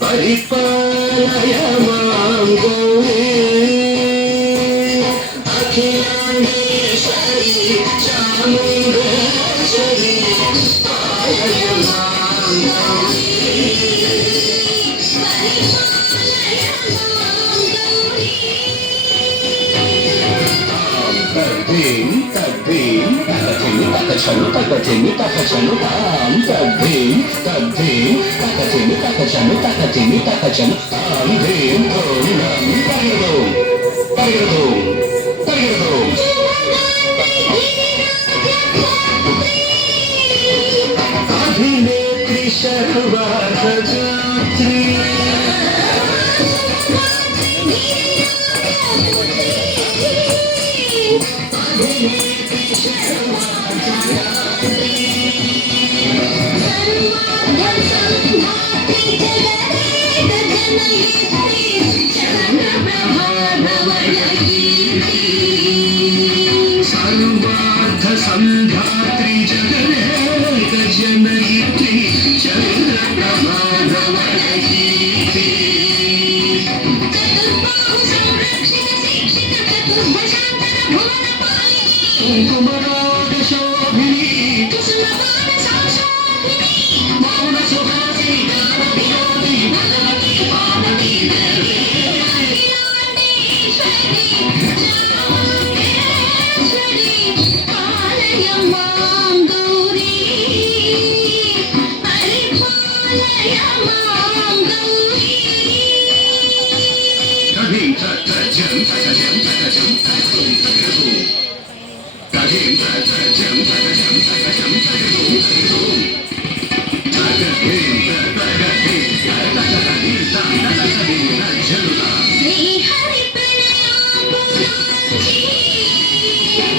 పరిపాలయ మాం గౌరీ అఖిలాండేశ్వరి చాముండేశ్వరి పాలయ మాం గౌరీ తద్భీం తద్భీం తకచను తకచని తకచను తాం తద్భీం తద్భీం తకచని తకచను తకచని తకచను తాం భీం ఓం నం పరిగెడు పరిగెడు పరిగెడు అభినేత్రి సర్వార్ధగాత్రి सर्वार्थ संधात्री जगदेक जनयित्री चंद्रप्रभाधवयकीर्ति कुमारादशोभिनी मौन सुहासिनी विनोदी भगवती पार्वती देवी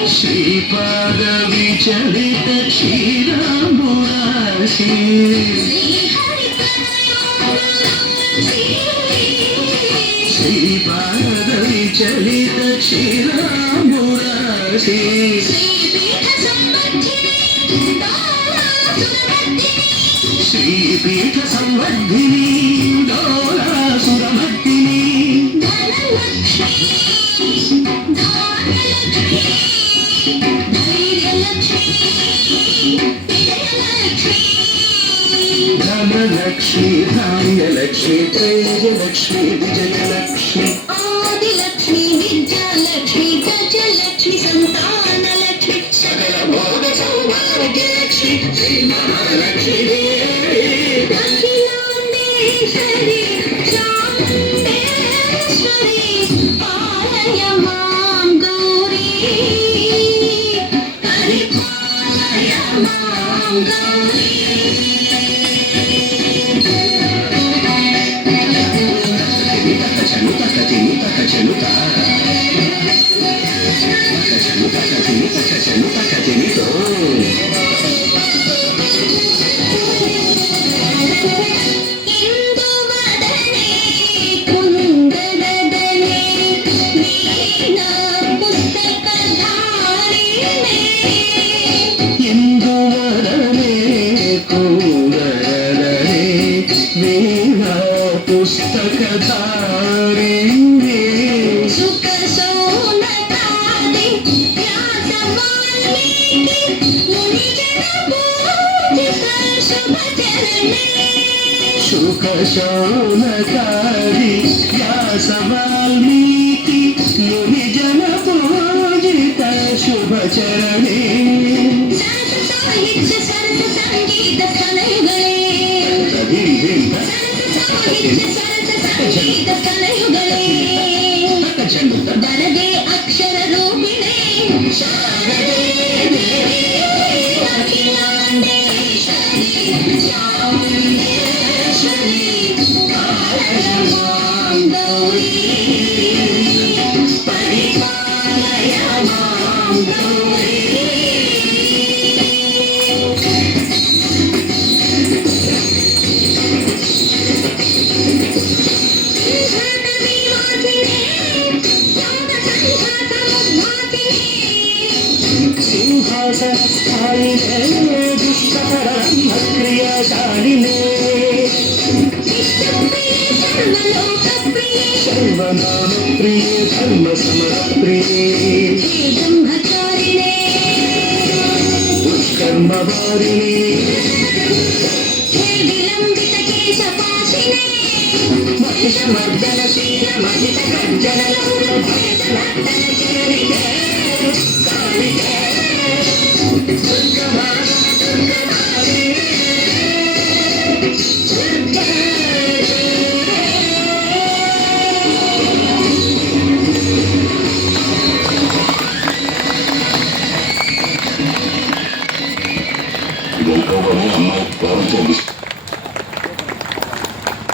श्रीपाद विचलित क्षीराम्बुराशि श्रीपाद विचलित क्षीराम्बुराशि श्रीपीठ संवर्धिनी डोलासुरमर्दिनी धनलक्ष्मी धान्यलक्ष्मी तेजलक्ष्मी विजयलक्ष्मी आदिलक्ष्मी विद्यालक्ष्मी गजलक्ष्मी संतानलक्ष्मी सकल भोग सौभाग्यलक्ष्मी श्री महालक्ष्मी देवी अखिलांडेश्वरी चामुंडेश्वरी पालय मां गौरी परिपालय मां गौरी शौनकारी व्यास वाल्मीकि मुनि जन पूजित शुभ चरणे साहित्य सरस संगीत तनयुगले वरदे अक्षर रूपिणे शारदे परिपालय मां गौरी అమ్మవారిని విలంబిత కేశపాశిని మహిషమర్దన శీల మహిత గర్జన భయత